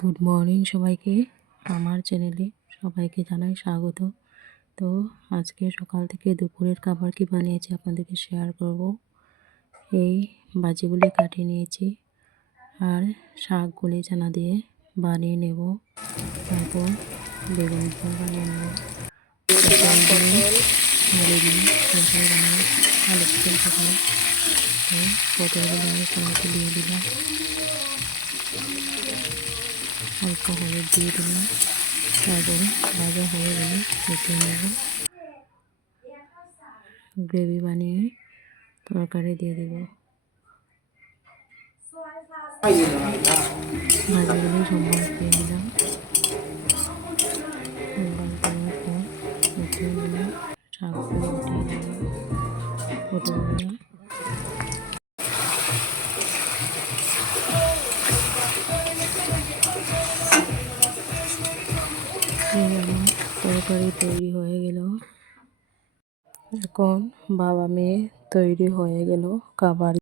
Good morning সবাইকে, আমার চ্যানেলে সবাইকে জানাই স্বাগত। তো আজকে সকাল থেকে দুপুরের খাবার কি বানিয়েছি আপনাদেরকে শেয়ার করব। এই ভাজিগুলি কাটিয়ে নিয়েছি আর শাকগুলি চানা দিয়ে বানিয়ে নেব। তারপর বেগুন ঝোল বানিয়ে নেব। আলু দিয়ে তরকারি বানাবো, আলু চিকেন তরকারি। তো পটলগুলো আমি কড়াইতে দিয়ে দিলাম, অল্প হলুদ দিয়ে দিলাম। তারপরে ভাজা হয়ে গেলে উঠিয়ে নেব, গ্রেভি বানিয়ে তরকারি দিয়ে দেব। ভাজিগুলো সম্মান দিয়ে নিলাম, সম্মান করার পর উঠিয়ে নিলাম, শাকগুলো উঠিয়ে নিলাম, পটলগুলো আমার তরকারি তৈরি হয়ে গেল। এখন বাবা মেয়ে তৈরি হয়ে গেল খাবার।